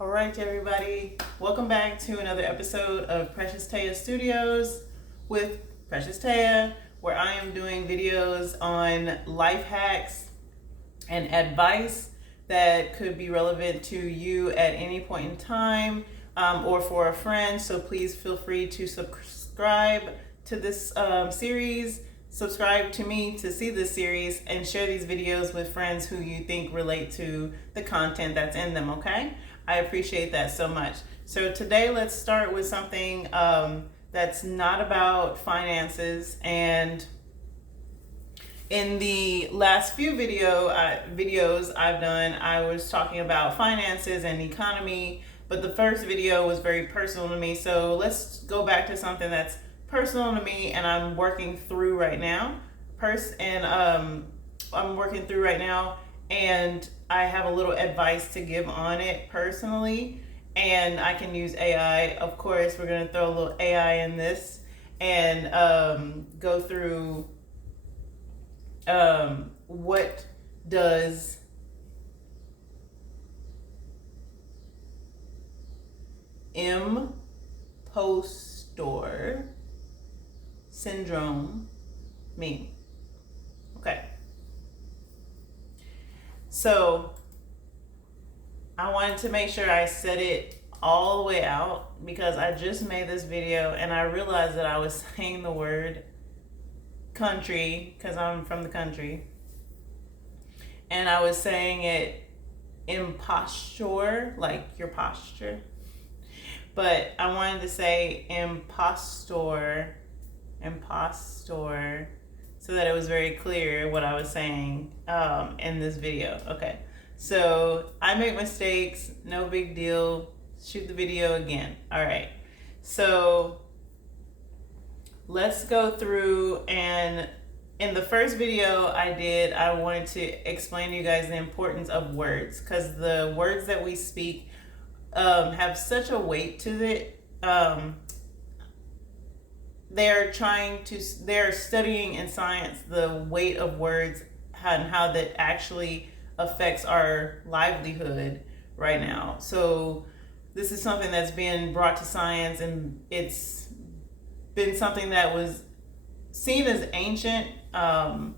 All right, everybody. Welcome back to another episode of Precious Taya Studios with Precious Taya, where I am doing videos on life hacks and advice that could be relevant to you at any point in time or for a friend. So please feel free to subscribe to this series. Subscribe to me to see this series and share these videos with friends who you think relate to the content that's in them, okay? I appreciate that so much. So today let's start with something that's not about finances. And in the last few videos I've done, I was talking about finances and economy, but the first video was very personal to me. So let's go back to something that's personal to me and I'm working through right now. I'm working through right now, and I have a little advice to give on it personally. And I can use AI. Of course, we're gonna throw a little AI in this and go through what does impostor syndrome mean? Okay. So I wanted to make sure I said it all the way out because I just made this video and I realized that I was saying the word country because I'm from the country, and I was saying it imposture, like your posture, but I wanted to say impostor, so that it was very clear what I was saying in this video. Okay, so I make mistakes, no big deal. Shoot the video again. All right, so let's go through. And in the first video I wanted to explain to you guys the importance of words, because the words that we speak have such a weight to it. They're studying in science the weight of words and how that actually affects our livelihood right now. So this is something that's been brought to science, and it's been something that was seen as ancient, and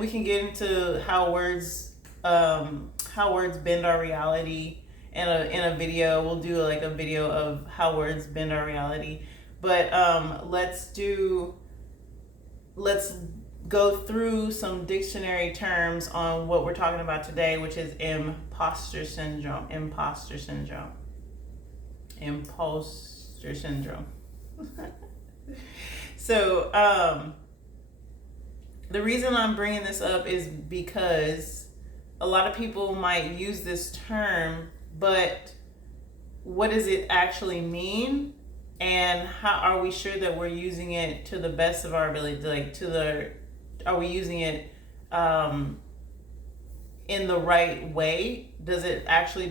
we can get into how words bend our reality in a video. We'll do like a video of how words bend our reality. But let's go through some dictionary terms on what we're talking about today, which is imposter syndrome. So the reason I'm bringing this up is because a lot of people might use this term, but what does it actually mean? And how are we sure that we're using it to the best of our ability? Are we using it in the right way? Does it actually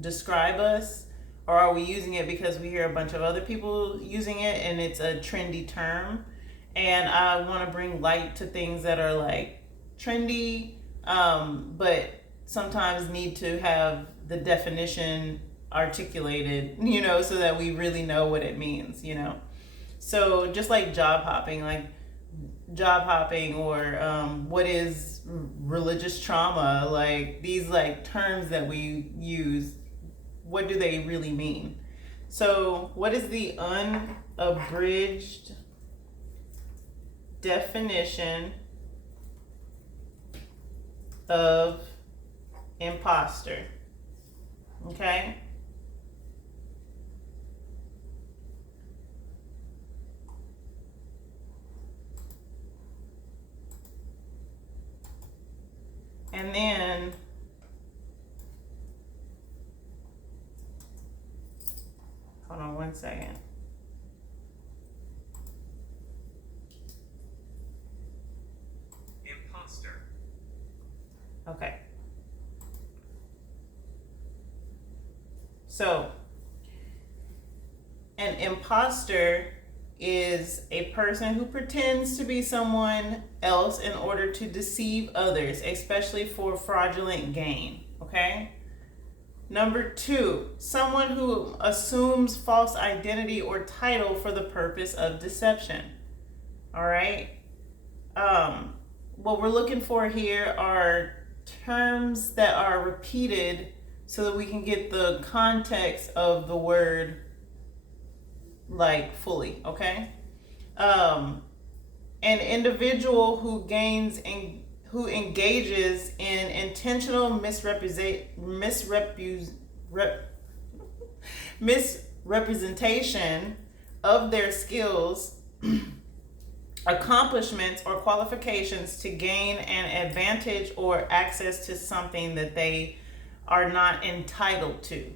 describe us? Or are we using it because we hear a bunch of other people using it and it's a trendy term? And I want to bring light to things that are like trendy, but sometimes need to have the definition articulated, so that we really know what it means, So just like job hopping, or what is religious trauma, like these like terms that we use, what do they really mean? So what is the unabridged definition of imposter? Okay. And then hold on one second. Impostor. Okay. So, an imposter is a person who pretends to be someone else in order to deceive others, especially for fraudulent gain. Okay? Number 2, someone who assumes false identity or title for the purpose of deception. All right. What we're looking for here are terms that are repeated so that we can get the context of the word like fully, okay? An individual who engages in intentional misrepresentation of their skills, accomplishments, or qualifications to gain an advantage or access to something that they are not entitled to.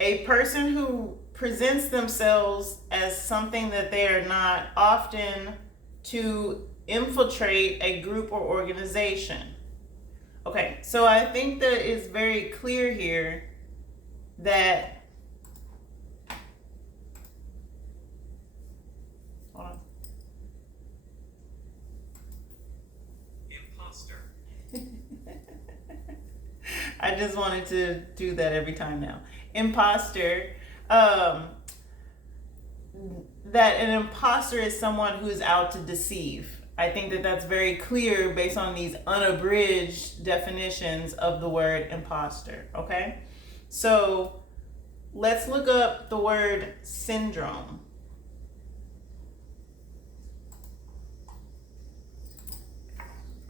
A person who presents themselves as something that they are not, often to infiltrate a group or organization. Okay, so I think that it's very clear here that, hold on. Impostor. I just wanted to do that every time now. Impostor. That an imposter is someone who's out to deceive. I think that that's very clear based on these unabridged definitions of the word imposter, okay? So let's look up the word syndrome.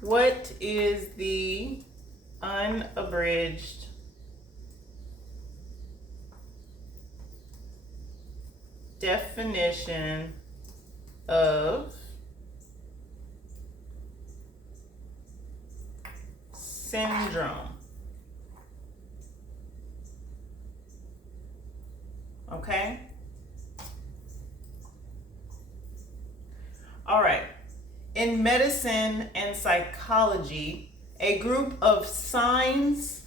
What is the unabridged definition of syndrome? Okay. All right. In medicine and psychology, a group of signs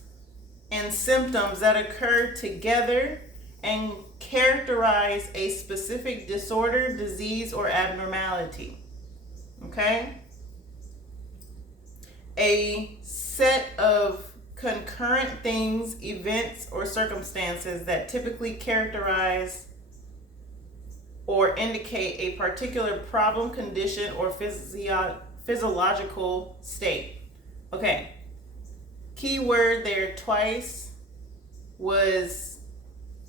and symptoms that occur together and characterize a specific disorder, disease, or abnormality. Okay? A set of concurrent things, events, or circumstances that typically characterize or indicate a particular problem, condition, or physiological state. Okay. Key word there twice was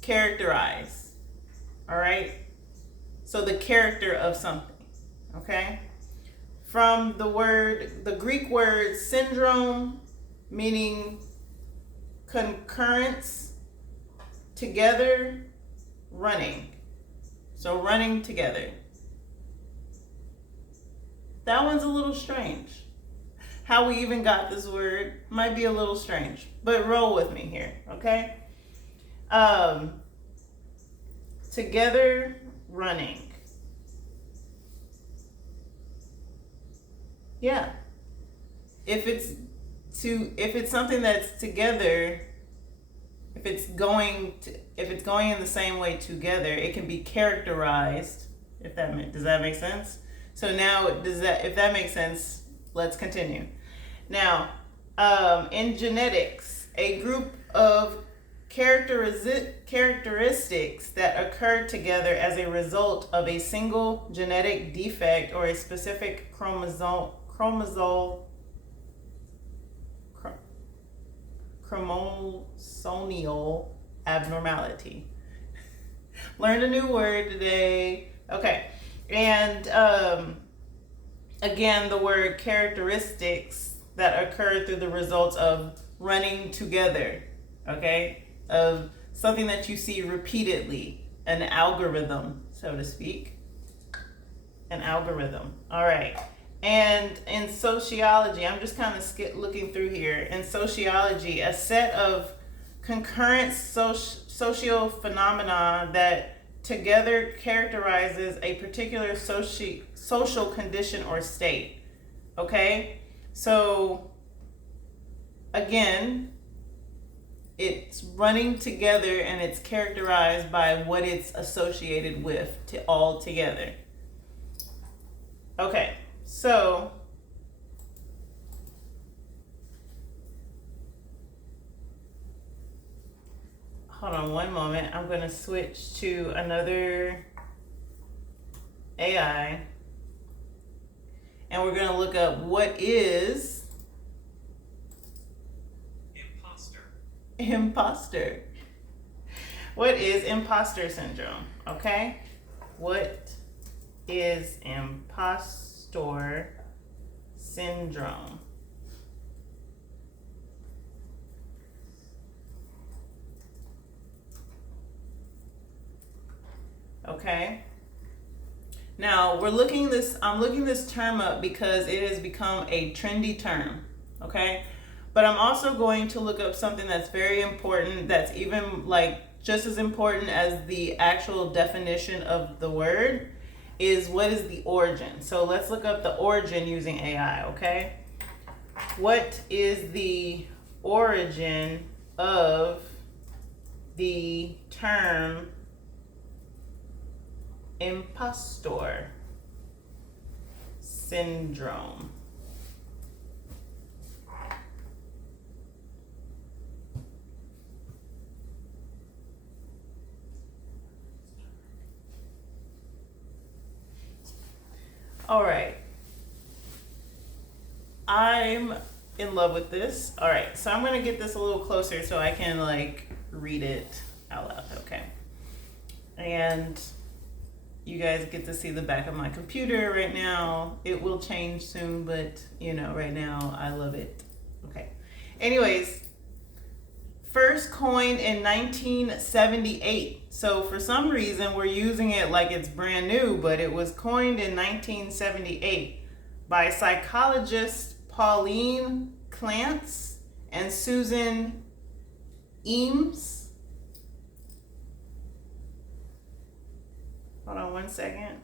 characterize. All right. So the character of something. Okay. From the Greek word syndrome, meaning concurrence, together, running. So running together. That one's a little strange. How we even got this word might be a little strange, but roll with me here, okay? Together, running. Yeah. If it's something that's together, if it's going in the same way together, it can be characterized. Does that make sense? So now, if that makes sense, let's continue. Now, in genetics, a group of characteristics that occur together as a result of a single genetic defect or a specific chromosomal abnormality. Learned a new word today. Okay. And again, the word characteristics that occur through the results of running together. Okay. Of something that you see repeatedly. An algorithm, so to speak. An algorithm. All right. And in sociology, I'm just kind of looking through here. In sociology, a set of concurrent social phenomena that together characterizes a particular social condition or state. Okay? So, again, it's running together and it's characterized by what it's associated with all together. Okay. So, hold on one moment. I'm going to switch to another AI. And we're going to look up what is imposter. What is imposter syndrome? Okay. What is impostor syndrome? Okay. Now I'm looking this term up because it has become a trendy term. Okay. But I'm also going to look up something that's very important, that's even like just as important as the actual definition of the word, is what is the origin. So let's look up the origin using AI, okay? What is the origin of the term impostor syndrome? All right. I'm in love with this. All right, so I'm gonna get this a little closer so I can like read it out loud, okay? And you guys get to see the back of my computer right now. It will change soon, but you know, right now I love it. Okay. Anyways, first coined in 1978. So for some reason we're using it like it's brand new, but it was coined in 1978 by psychologists Pauline Clance and Susan Eames. Hold on one second.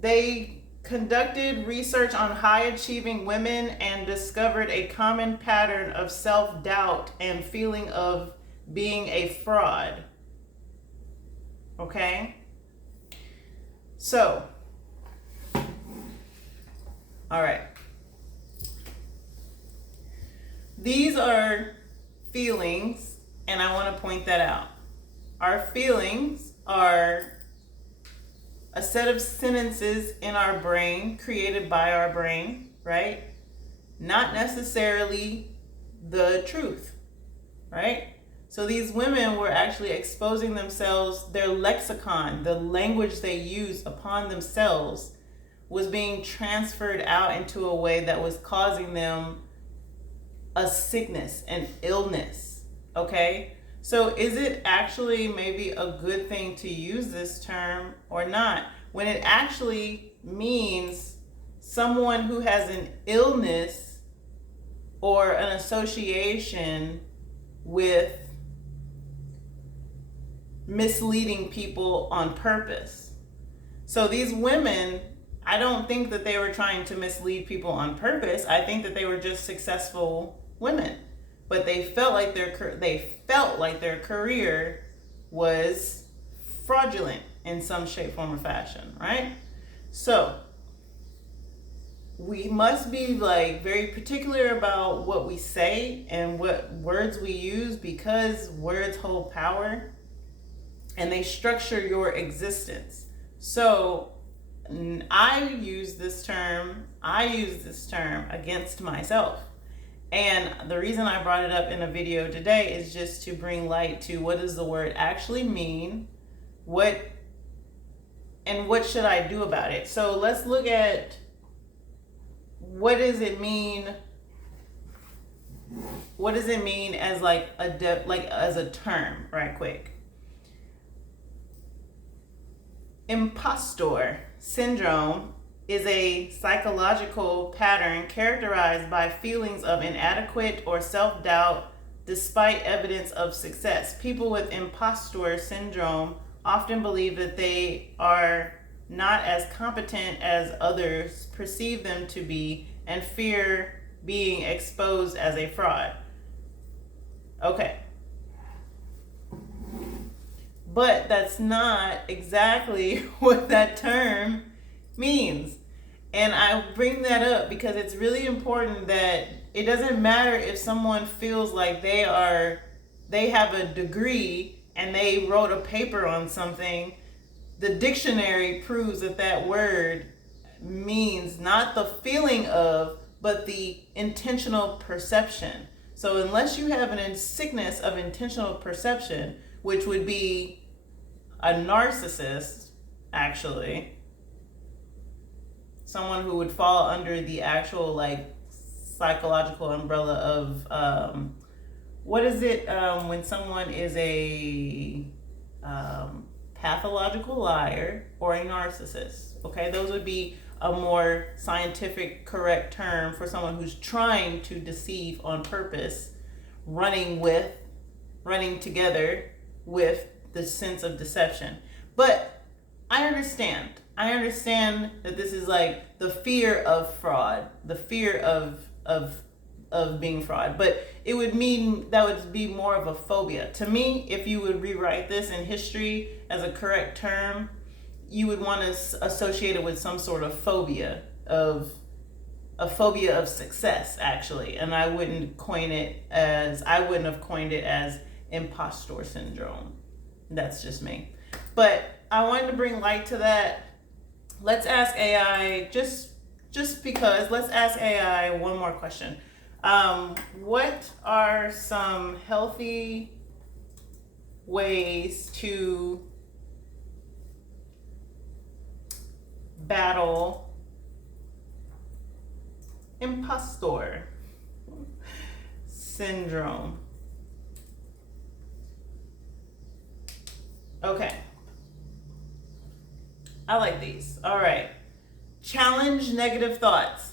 They conducted research on high-achieving women and discovered a common pattern of self-doubt and feeling of being a fraud. Okay? So, all right. These are feelings, and I want to point that out. Our feelings are a set of sentences in our brain, created by our brain, right? Not necessarily the truth, right? So these women were actually exposing themselves, their lexicon, the language they use upon themselves was being transferred out into a way that was causing them a sickness, an illness, okay? So is it actually maybe a good thing to use this term or not, when it actually means someone who has an illness or an association with misleading people on purpose? So these women, I don't think that they were trying to mislead people on purpose. I think that they were just successful women, but they felt like their career was fraudulent in some shape, form, or fashion, right? So we must be like very particular about what we say and what words we use, because words hold power and they structure your existence. So I use this term against myself. And the reason I brought it up in a video today is just to bring light to what does the word actually mean, what should I do about it. So let's look at what does it mean as like as a term, right quick. Impostor syndrome is a psychological pattern characterized by feelings of inadequate or self-doubt despite evidence of success. People with impostor syndrome often believe that they are not as competent as others perceive them to be and fear being exposed as a fraud. Okay. But that's not exactly what that term means. And I bring that up because it's really important that it doesn't matter if someone feels like they have a degree and they wrote a paper on something. The dictionary proves that that word means not the feeling of, but the intentional perception. So unless you have an sickness of intentional perception, which would be a narcissist, actually, someone who would fall under the actual like psychological umbrella of what is it when someone is a pathological liar or a narcissist. Okay, those would be a more scientific correct term for someone who's trying to deceive on purpose, running together with the sense of deception. But I understand that this is like the fear of fraud, the fear of being fraud, but it would mean that would be more of a phobia. To me, if you would rewrite this in history as a correct term, you would want to associate it with some sort of phobia of success, actually. And I wouldn't have coined it as impostor syndrome. That's just me. But I wanted to bring light to that. Let's ask AI, just because, let's ask AI one more question. What are some healthy ways to battle impostor syndrome? Okay. I like these. All right. Challenge negative thoughts.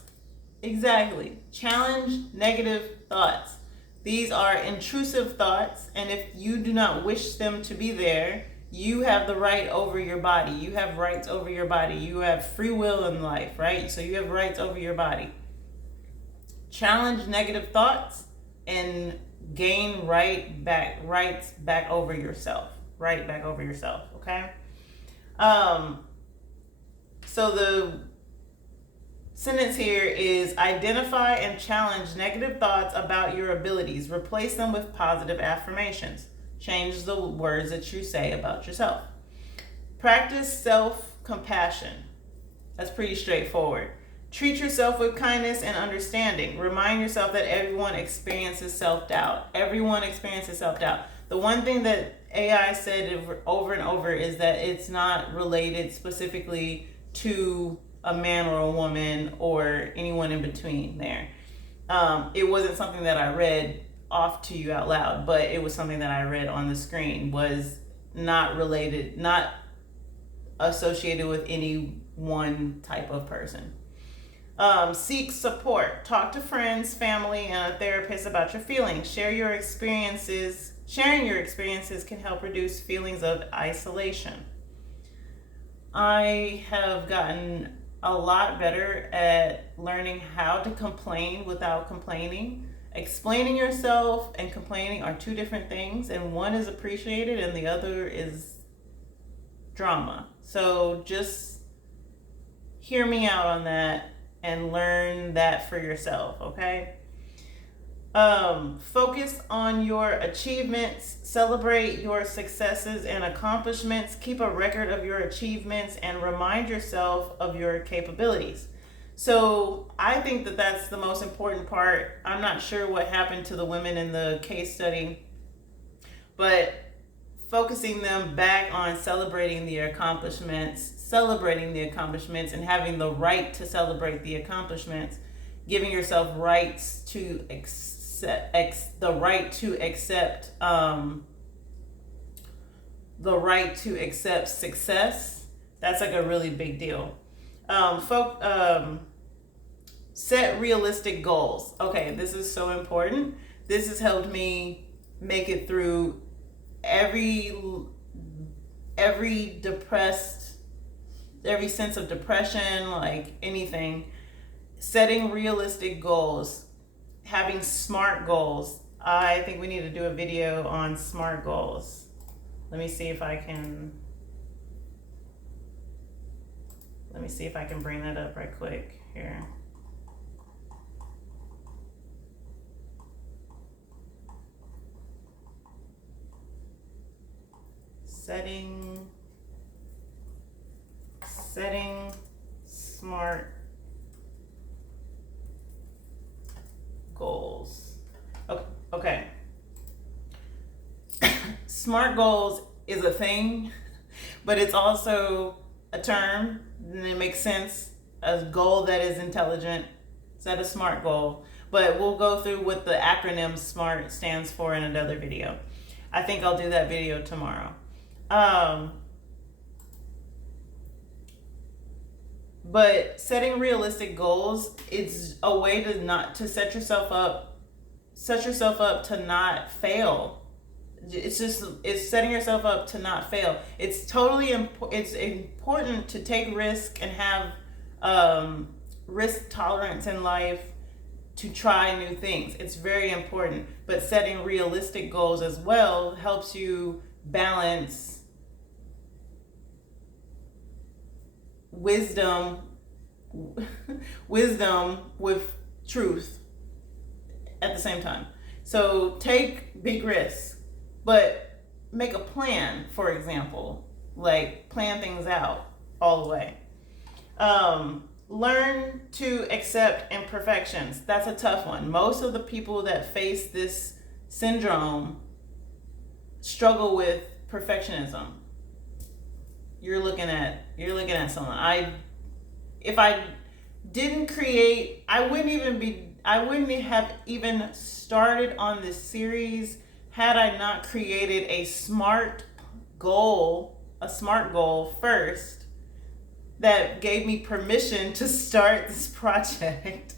Exactly. Challenge negative thoughts. These are intrusive thoughts, and if you do not wish them to be there, you have the right over your body. You have rights over your body. You have free will in life, right? So you have rights over your body. Challenge negative thoughts and gain rights back over yourself. Right back over yourself, okay? So the sentence here is identify and challenge negative thoughts about your abilities. Replace them with positive affirmations. Change the words that you say about yourself. Practice self-compassion. That's pretty straightforward. Treat yourself with kindness and understanding. Remind yourself that everyone experiences self-doubt. Everyone experiences self-doubt. The one thing that AI said over and over is that it's not related specifically to a man or a woman or anyone in between there. It wasn't something that I read off to you out loud, but it was something that I read on the screen. Was not related, not associated with any one type of person. Seek support. Talk to friends, family, and a therapist about your feelings. Sharing your experiences can help reduce feelings of isolation. I have gotten a lot better at learning how to complain without complaining. Explaining yourself and complaining are two different things, and one is appreciated and the other is drama. So just hear me out on that and learn that for yourself, okay? Focus on your achievements, celebrate your successes and accomplishments, keep a record of your achievements, and remind yourself of your capabilities. So I think that that's the most important part. I'm not sure what happened to the women in the case study, but focusing them back on celebrating the accomplishments and having the right to celebrate the accomplishments, giving yourself rights to accept the right to accept success. That's like a really big deal. Set realistic goals. Okay, this is so important. This has helped me make it through every sense of depression, like anything. Setting realistic goals, having SMART goals. I think we need to do a video on SMART goals. Let me see if I can. Let me see if I can bring that up right quick here. Setting smart goals. Okay. Smart goals is a thing, but it's also a term, and it makes sense. A goal that is intelligent, set a SMART goal. But we'll go through what the acronym SMART stands for in another video. I think I'll do that video tomorrow. But setting realistic goals, it's a way to set yourself up to not fail. It's setting yourself up to not fail. It's totally it's important to take risk and have risk tolerance in life, to try new things. It's very important. But setting realistic goals as well helps you balance wisdom with truth at the same time. So take big risks, but make a plan, for example, like plan things out all the way. Learn to accept imperfections. That's a tough one. Most of the people that face this syndrome struggle with perfectionism. You're looking at someone. If I didn't create, I wouldn't have even started on this series had I not created a SMART goal first that gave me permission to start this project.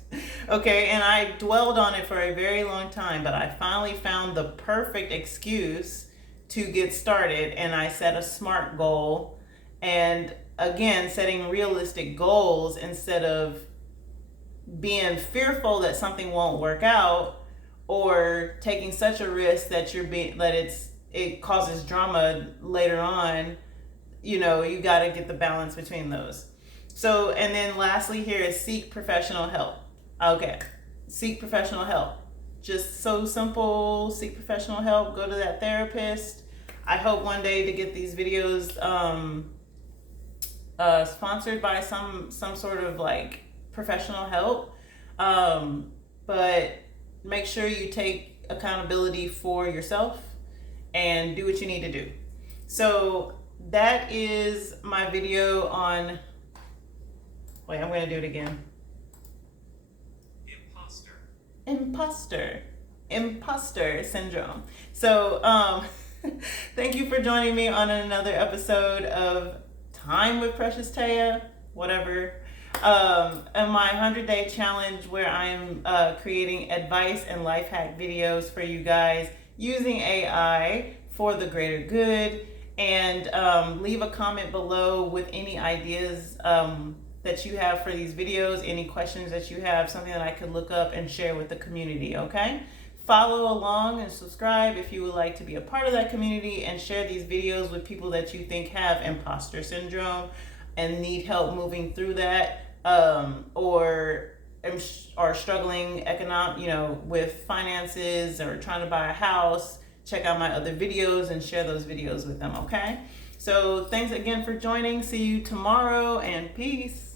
Okay, and I dwelled on it for a very long time, but I finally found the perfect excuse to get started, and I set a SMART goal. And again, setting realistic goals instead of being fearful that something won't work out, or taking such a risk that it causes drama later on. You got to get the balance between those. So, and then lastly here is seek professional help. Okay, seek professional help. Just so simple. Seek professional help. Go to that therapist. I hope one day to get these videos sponsored by some sort of like professional help. But make sure you take accountability for yourself and do what you need to do. So that is my video on, wait, I'm going to do it again. Impostor syndrome. So thank you for joining me on another episode of Time with Precious Taya, whatever. And my 100-day challenge, where I'm creating advice and life hack videos for you guys using AI for the greater good. And leave a comment below with any ideas that you have for these videos, any questions that you have, something that I could look up and share with the community, okay? Follow along and subscribe if you would like to be a part of that community, and share these videos with people that you think have imposter syndrome and need help moving through that, or are struggling with finances, or trying to buy a house. Check out my other videos and share those videos with them, okay? So thanks again for joining. See you tomorrow, and peace.